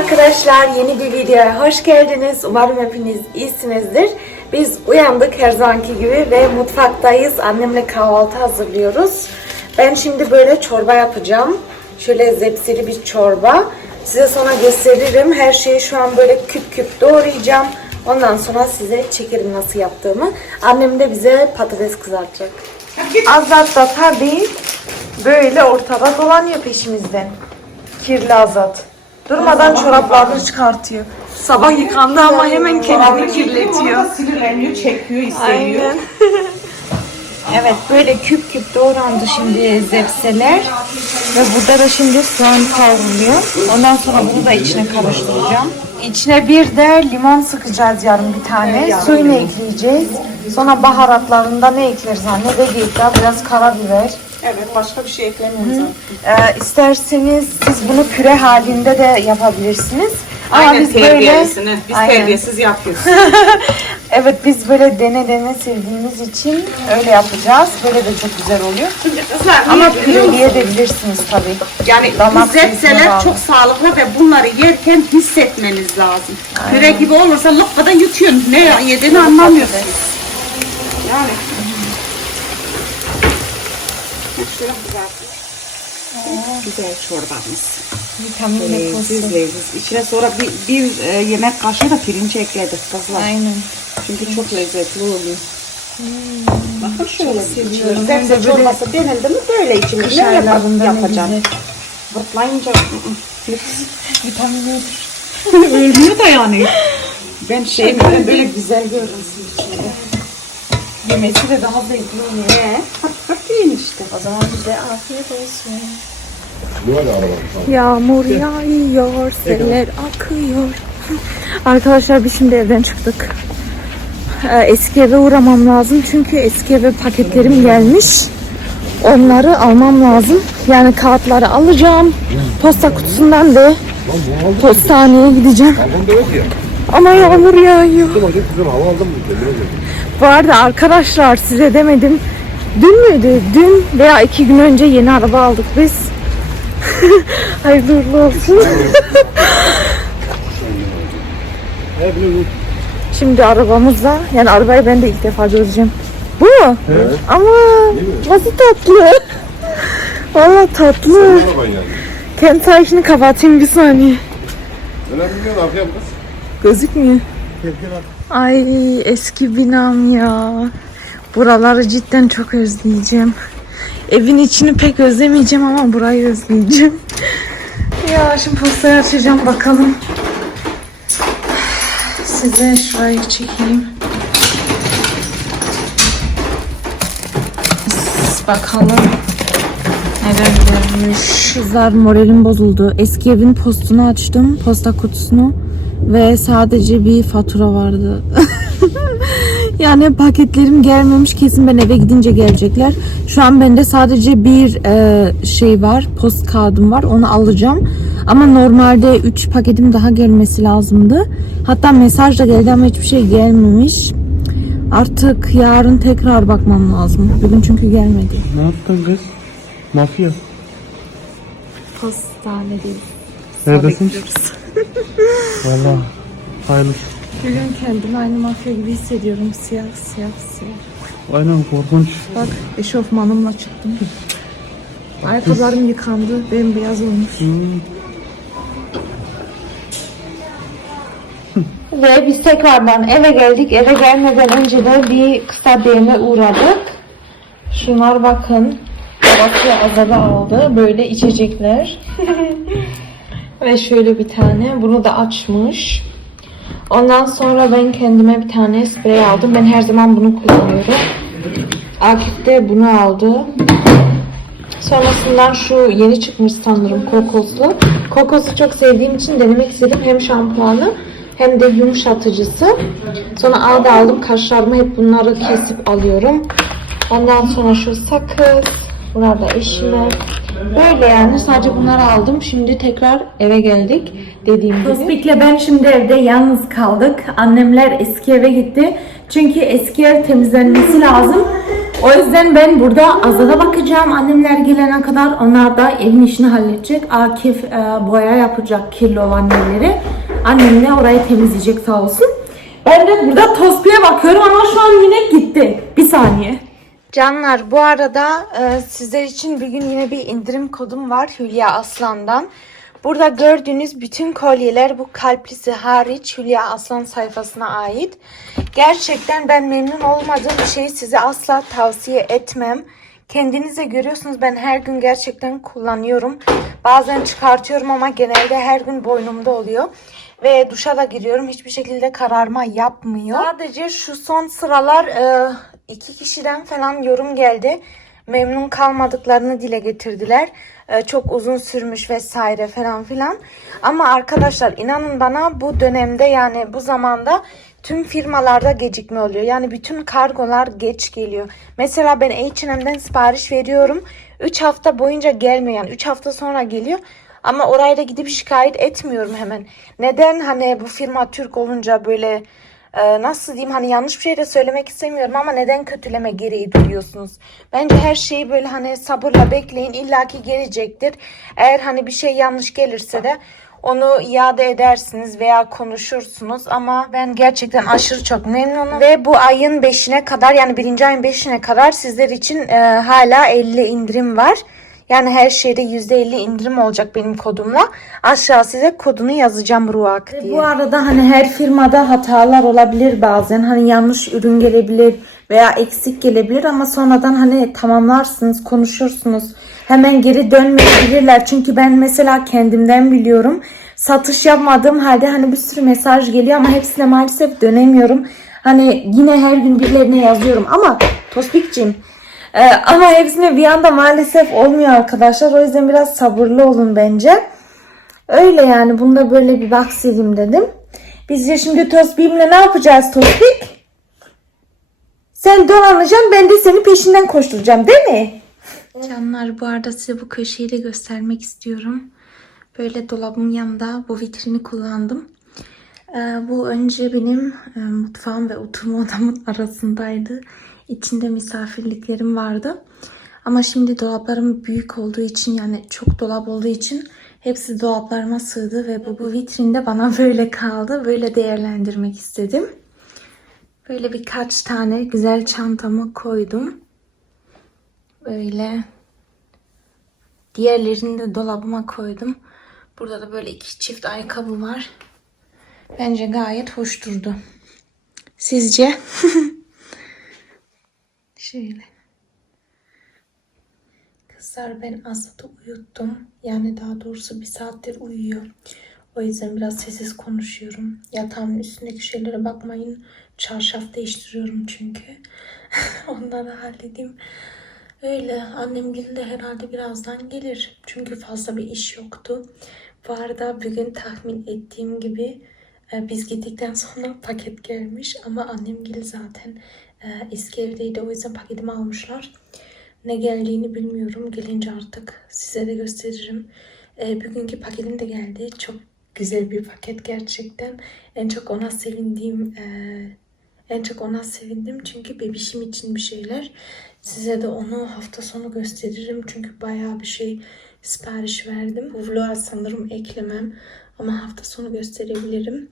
arkadaşlar. Yeni bir videoya hoş geldiniz. Umarım hepiniz iyisinizdir. Biz uyandık her zamanki gibi ve mutfaktayız. Annemle kahvaltı hazırlıyoruz. Ben şimdi böyle çorba yapacağım. Şöyle zepseli bir çorba. Size sonra gösteririm. Her şeyi şu an böyle küp küp doğrayacağım. Ondan sonra size çekerim nasıl yaptığımı. Annem de bize patates kızartacak. Azat da tabii böyle ortada dolanıyor peşimizden. Kirli Azat. Durmadan çoraplarını çıkartıyor. Sabah yıkandı ama hemen kendini kirletiyor. Sinirleniyor, çekiyor, istemiyor. Aynen. evet böyle küp küp doğrandı şimdi zepseler. Ve burada da şimdi soğan kavruluyor. Ondan sonra bunu da içine karıştıracağım. İçine bir de limon sıkacağız yarım bir tane. Suyunu ekleyeceğiz. Sonra baharatlarında ne ekleriz anne? Vegeta, biraz karabiber. Evet, başka bir şey eklemiyoruz. Ee, isterseniz siz bunu püre halinde de yapabilirsiniz. Ama Aynen biz böyle terbiyesini. Biz Aynen. terbiyesiz yapıyoruz. Evet biz böyle dene dene sevdiğimiz için öyle yapacağız. Böyle de çok güzel oluyor. Kızlar Ama niye biliyor musun? püreleyebilirsiniz tabii. Yani Damak bu zevkine zepseler bağlı. çok sağlıklı ve bunları yerken hissetmeniz lazım. Püre gibi olursa lokmadan yutuyorsun. Ne yediğini anlamıyorsun. Yani. Şöyle kızartmış. Güzel çorbamız. Vitamin Leziz deposu. leziz. İçine sonra bir, bir e, yemek kaşığı da pirinç ekledik kızlar. Aynen. Çünkü çok lezzetli oluyor. Bakın şöyle de Sebze böyle çorbası denildi mi böyle içilir. Ne yap- aylarında ne yapacağım? Vırtlayınca Vitamin ölmüyor da yani. Ben şey ben böyle güzel görünsün içinde. Yemesi de daha zevkli oluyor. He, işte. O zaman bize afiyet olsun. Yağmur yağıyor, seller akıyor. Arkadaşlar biz şimdi evden çıktık. Ee, Eski eve uğramam lazım çünkü eski eve paketlerim gelmiş. Onları almam lazım. Yani kağıtları alacağım. Posta kutusundan aldım. postaneye gideceğim. Ama yağmur yağıyor. Bu arada arkadaşlar size demedim. Dün müydü? Dün veya iki gün önce yeni araba aldık biz. Hayırlı uğurlu olsun. Şimdi arabamızla, yani arabayı ben de ilk defa göreceğim. Bu mu? Evet. Ama nasıl tatlı. Valla tatlı. Kendi sayışını kapatayım bir saniye. Önemli değil arkaya kız. Gözükmüyor. Ay eski binam ya. Buraları cidden çok özleyeceğim. Evin içini pek özlemeyeceğim ama burayı özleyeceğim. Ya şimdi postayı açacağım bakalım. Size şurayı çekeyim. Bakalım. Neler gelmiş. Kızlar moralim bozuldu. Eski evin postunu açtım. Posta kutusunu. Ve sadece bir fatura vardı. yani paketlerim gelmemiş. Kesin ben eve gidince gelecekler. Şu an bende sadece bir e, şey var. Post kağıdım var. Onu alacağım. Ama normalde 3 paketim daha gelmesi lazımdı. Hatta mesaj da geldi ama hiçbir şey gelmemiş. Artık yarın tekrar bakmam lazım. Bugün çünkü gelmedi. Ne yaptın kız? Mafya. Postanedeyiz. Neredesin? Valla. Hayırlı. Bugün kendimi aynı mafya gibi hissediyorum. Siyah siyah siyah. Aynen korkunç. Bak eşofmanımla çıktım. Ayakkabılarım yıkandı. Bembeyaz olmuş. Ve biz tekrardan eve geldik. Eve gelmeden önce de bir kısa DM'e uğradık. Şunlar bakın. Babası azada aldı. Böyle içecekler. Ve şöyle bir tane. Bunu da açmış. Ondan sonra ben kendime bir tane sprey aldım. Ben her zaman bunu kullanıyorum. Akif de bunu aldı. Sonrasından şu yeni çıkmış sanırım kokoslu. Kokosu çok sevdiğim için denemek istedim. Hem şampuanı hem de yumuşatıcısı. Sonra ağda aldım kaşlarımı hep bunları kesip alıyorum. Ondan sonra şu sakız. Bunlar da eşime. Böyle yani sadece bunları aldım. Şimdi tekrar eve geldik dediğim gibi. Tospik'le ben şimdi evde yalnız kaldık. Annemler eski eve gitti. Çünkü eski ev temizlenmesi lazım. O yüzden ben burada Azad'a bakacağım. Annemler gelene kadar onlar da evin işini halledecek. Akif e, boya yapacak kirli olan yerleri. Annem de orayı temizleyecek sağ olsun. Ben de burada Tospi'ye bakıyorum ama şu an yine gitti. Bir saniye. Canlar bu arada e, sizler için bir gün yine bir indirim kodum var Hülya Aslan'dan. Burada gördüğünüz bütün kolyeler bu kalplisi hariç Hülya Aslan sayfasına ait. Gerçekten ben memnun olmadığım bir şeyi size asla tavsiye etmem. Kendinize görüyorsunuz ben her gün gerçekten kullanıyorum. Bazen çıkartıyorum ama genelde her gün boynumda oluyor. Ve duşa da giriyorum. Hiçbir şekilde kararma yapmıyor. Sadece şu son sıralar e, iki kişiden falan yorum geldi. Memnun kalmadıklarını dile getirdiler. E, çok uzun sürmüş vesaire falan filan. Ama arkadaşlar inanın bana bu dönemde yani bu zamanda tüm firmalarda gecikme oluyor. Yani bütün kargolar geç geliyor. Mesela ben H&M'den sipariş veriyorum. 3 hafta boyunca gelmiyor. Yani 3 hafta sonra geliyor. Ama oraya da gidip şikayet etmiyorum hemen. Neden hani bu firma Türk olunca böyle e, nasıl diyeyim hani yanlış bir şey de söylemek istemiyorum ama neden kötüleme gereği duyuyorsunuz? Bence her şeyi böyle hani sabırla bekleyin illaki gelecektir. Eğer hani bir şey yanlış gelirse de onu iade edersiniz veya konuşursunuz ama ben gerçekten aşırı çok memnunum ve bu ayın 5'ine kadar yani birinci ayın 5'ine kadar sizler için e, hala 50 indirim var. Yani her şeyde %50 indirim olacak benim kodumla. Aşağı size kodunu yazacağım Ruak diye. Bu arada hani her firmada hatalar olabilir bazen. Hani yanlış ürün gelebilir veya eksik gelebilir ama sonradan hani tamamlarsınız, konuşursunuz. Hemen geri dönmeyebilirler. Çünkü ben mesela kendimden biliyorum. Satış yapmadığım halde hani bir sürü mesaj geliyor ama hepsine maalesef dönemiyorum. Hani yine her gün birilerine yazıyorum ama Tospikciğim ee, ama hepsine bir anda maalesef olmuyor arkadaşlar. O yüzden biraz sabırlı olun bence. Öyle yani. Bunda böyle bir bahsedeyim dedim. Biz de şimdi Tospik'imle ne yapacağız Tospik? Sen dolanacaksın ben de senin peşinden koşturacağım değil mi? Canlar bu arada size bu köşeyi de göstermek istiyorum. Böyle dolabın yanında bu vitrini kullandım. Ee, bu önce benim e, mutfağım ve oturma odamın arasındaydı. İçinde misafirliklerim vardı. Ama şimdi dolaplarım büyük olduğu için yani çok dolap olduğu için hepsi dolaplarıma sığdı ve bu, bu vitrinde bana böyle kaldı. Böyle değerlendirmek istedim. Böyle birkaç tane güzel çantamı koydum. Böyle diğerlerini de dolabıma koydum. Burada da böyle iki çift ayakkabı var. Bence gayet hoş durdu. Sizce? Şöyle. Kızlar ben Asat'ı uyuttum. Yani daha doğrusu bir saattir uyuyor. O yüzden biraz sessiz konuşuyorum. Yatağımın üstündeki şeylere bakmayın. Çarşaf değiştiriyorum çünkü. Onları halledeyim. Öyle annem de herhalde birazdan gelir. Çünkü fazla bir iş yoktu. Bu arada bugün tahmin ettiğim gibi e, biz gittikten sonra paket gelmiş ama annem gel zaten eski evdeydi o yüzden paketimi almışlar. Ne geldiğini bilmiyorum. Gelince artık size de gösteririm. E, bugünkü paketim de geldi. Çok güzel bir paket gerçekten. En çok ona sevindiğim e, en çok ona sevindim çünkü bebişim için bir şeyler. Size de onu hafta sonu gösteririm çünkü bayağı bir şey sipariş verdim. Bu vloga sanırım eklemem ama hafta sonu gösterebilirim.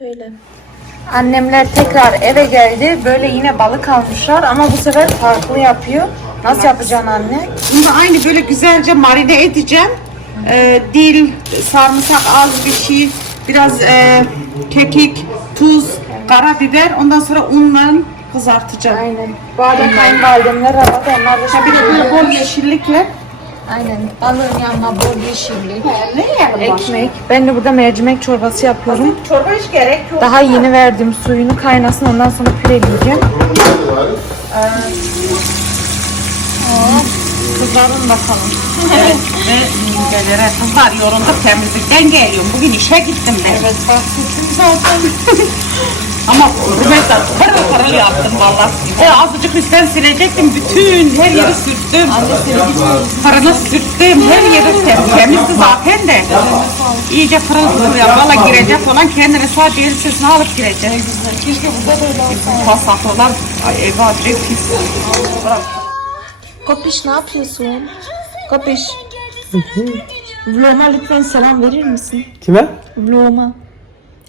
Öyle. Annemler tekrar eve geldi. Böyle yine balık almışlar ama bu sefer farklı yapıyor. Nasıl yapacaksın anne? Bunu da aynı böyle güzelce marine edeceğim. Ee, dil, sarımsak az bir şey, biraz e, kekik, tuz, karabiber. Ondan sonra unla kızartacağım. Aynen. Bu arada kayınvalidemler arada onlar da Ha, bir de böyle bol yeşillikle. Aynen. Balığın yanına bol yeşillik. Ne yiyelim Ekmek. Ben de burada mercimek çorbası yapıyorum. Çorba hiç gerek yok. Daha yeni verdim suyunu kaynasın ondan sonra püreleyeceğim. Kızarın bakalım. evet ve mindelere kızlar yorulduk temizlikten geliyorum. Bugün işe gittim ben. Evet bahsettim zaten. Ama Rümeysa pırıl yaptım valla. E, azıcık üstten silecektim. Bütün her yeri sürttüm. Fırını sürttüm. Her yeri tem- temizdi zaten de. İyice pırıl yap. Valla girecek olan kendine sadece elbisesini alıp girecek. Keşke burada da öyle olsa. Pasaklılar ay, evi acayip pis. Kopiş ne yapıyorsun? Kopiş. Vlog'a lütfen selam verir misin? Kime? Vlog'a.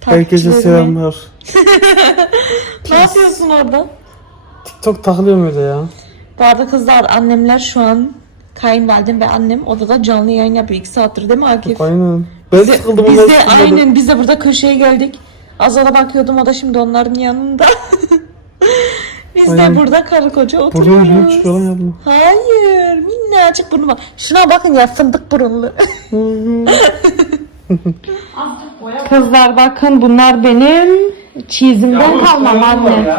Herkese selamlar. Ne yapıyorsun orada? TikTok takılıyorum öyle ya. Bu arada kızlar annemler şu an kayınvalidem ve annem odada canlı yayın yapıyor. 2 saattir değil mi Akif? Aynen. Ben sıkıldım Biz de aynen biz de burada köşeye geldik. Azal'a bakıyordum o da şimdi onların yanında. biz Aynen. de burada karı koca oturuyoruz. büyük çıkıyor lan yapma. Hayır minnacık burnu var. Şuna bakın ya fındık burunlu. Kızlar bakın bunlar benim çizimden kalmam anne.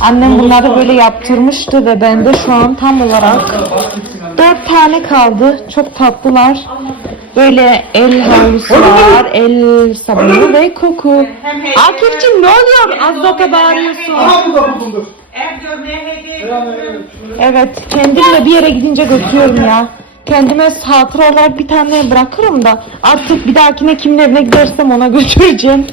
Annem bunları böyle yaptırmıştı ve bende şu an tam olarak dört tane kaldı. Çok tatlılar. Böyle el havlusu var, el sabunu ve koku. Akif'cim ne oluyor? Az da bağırıyorsun. Evet, kendimle bir yere gidince götürüyorum ya. Kendime hatıra olarak bir tane bırakırım da artık bir dahakine kimin evine gidersem ona götüreceğim.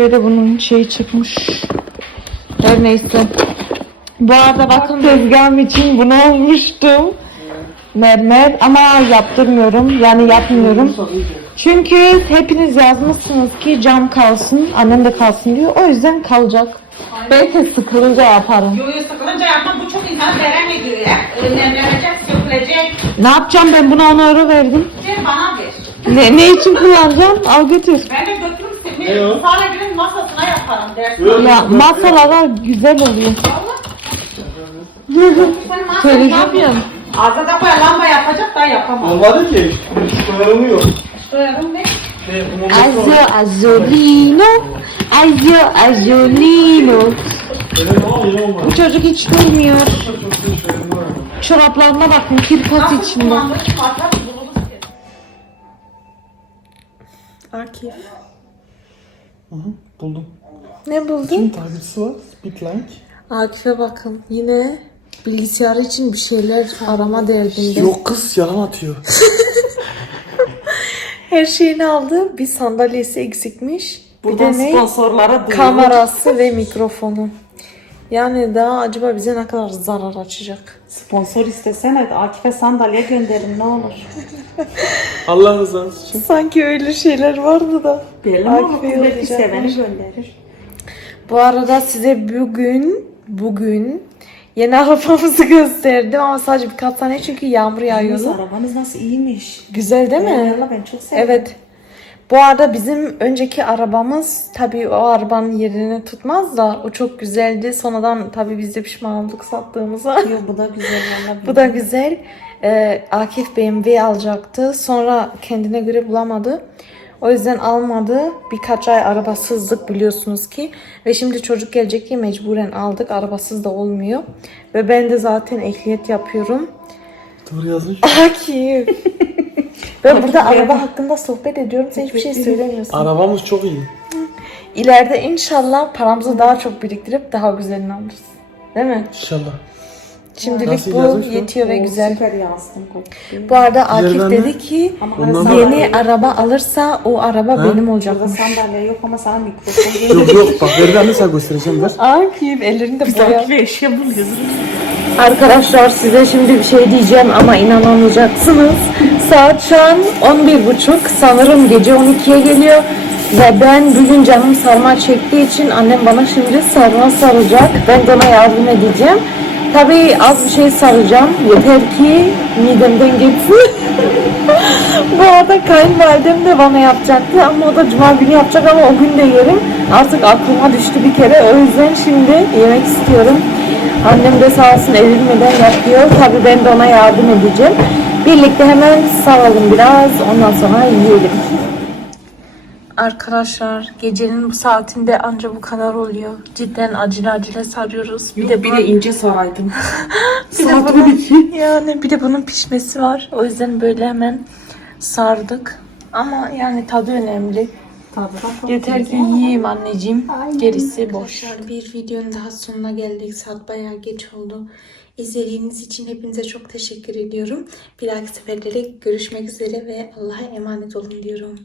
Şöyle bunun şeyi çıkmış. Her neyse. Bu arada bakın tezgahım için bunu almıştım. Mermer ama yaptırmıyorum. Yani yapmıyorum. Çünkü hepiniz yazmışsınız ki cam kalsın, annem de kalsın diyor. O yüzden kalacak. Belki sıkılınca yaparım. Yoyu sıkılınca yapma bu çok insan verem ediyor ya. Önlemlenecek, sökülecek. Ne yapacağım ben buna 10 euro verdim. Ver bana ver. Ne, ne için kullanacağım? Al götür. Ben götürürüm seni. Sonra günün masasına yaparım dersin. Ya masalara güzel oluyor. Söyleyeceğim. Arkada koy lamba yapacak da yapamam. Olmadı ki. Soyalım Soyarım ne? Azio Azolino. Azio Azolino. Bu çocuk hiç durmuyor. Çoraplarına bakın kirpas içinde. Kullandığı ki. Akif. Buldum. Ne buldun? Kim takipçisi var? Speedlink. Akif'e bakın. Yine bilgisayar için bir şeyler arama derdinde. Yok kız yalan atıyor. Her şeyini aldı. Bir sandalyesi eksikmiş. Bir Buradan de ne? sponsorlara. Kamerası ve mikrofonu. Yani daha acaba bize ne kadar zarar açacak? Sponsor istesene Akif'e sandalye gönderin ne olur. Allah rızası için. Sanki öyle şeyler vardı da. Belli mi Akif'e olur? Belki seveni gönderir. Bu arada size bugün bugün yeni arabamızı gösterdim ama sadece birkaç saniye çünkü yağmur yağıyordu. Arabanız nasıl iyiymiş. Güzel değil mi? Valla ben çok sevdim. Evet. Bu arada bizim önceki arabamız tabii o arabanın yerini tutmaz da o çok güzeldi. Sonradan tabii biz de pişman olduk sattığımıza. Yok bu da güzel. Bu da güzel. Ee, Akif BMW alacaktı. Sonra kendine göre bulamadı. O yüzden almadı. Birkaç ay arabasızlık biliyorsunuz ki. Ve şimdi çocuk gelecek diye mecburen aldık. Arabasız da olmuyor. Ve ben de zaten ehliyet yapıyorum. Doğru yazmış. Akif. ben burada araba hakkında sohbet ediyorum. Sen hiçbir şey söylemiyorsun. Arabamız çok iyi. İleride inşallah paramızı daha çok biriktirip daha güzelini alırız. Değil mi? İnşallah. Şimdilik Nasıl bu yetiyor ve güzel. Süper koktu. Bu arada Akif verme. dedi ki Ondan yeni araba alırsa o araba benim Burada olacakmış. sandalye yok ama sana mikrofon Yok yok bak ver ben sana göstereceğim ver. Akif ellerinde boya. Akif'e eşya buluyoruz. Arkadaşlar size şimdi bir şey diyeceğim ama inanamayacaksınız. Saat şu an 11.30 sanırım gece 12'ye geliyor. Ve ben bugün canım sarma çektiği için annem bana şimdi sarma saracak. Ben de ona yardım edeceğim. Tabii az bir şey saracağım. Yeter ki midemden geçsin. Bu arada kayınvalidem de bana yapacaktı ama o da cuma günü yapacak ama o gün de yerim. Artık aklıma düştü bir kere. O yüzden şimdi yemek istiyorum. Annem de sağ olsun ezilmeden yapıyor. Tabii ben de ona yardım edeceğim. Birlikte hemen saralım biraz. Ondan sonra yiyelim. Arkadaşlar gecenin bu saatinde anca bu kadar oluyor. Cidden acele acele sarıyoruz. Bir de bir bunun, de ince saraydım. bir de bunun, yani bir de bunun pişmesi var. O yüzden böyle hemen sardık. Ama yani tadı önemli. Yeter ki yiyeyim anneciğim. Gerisi boş. Bir videonun daha sonuna geldik. Saat bayağı geç oldu. İzlediğiniz için hepinize çok teşekkür ediyorum. Bir dahaki seferlere görüşmek üzere ve Allah'a emanet olun diyorum.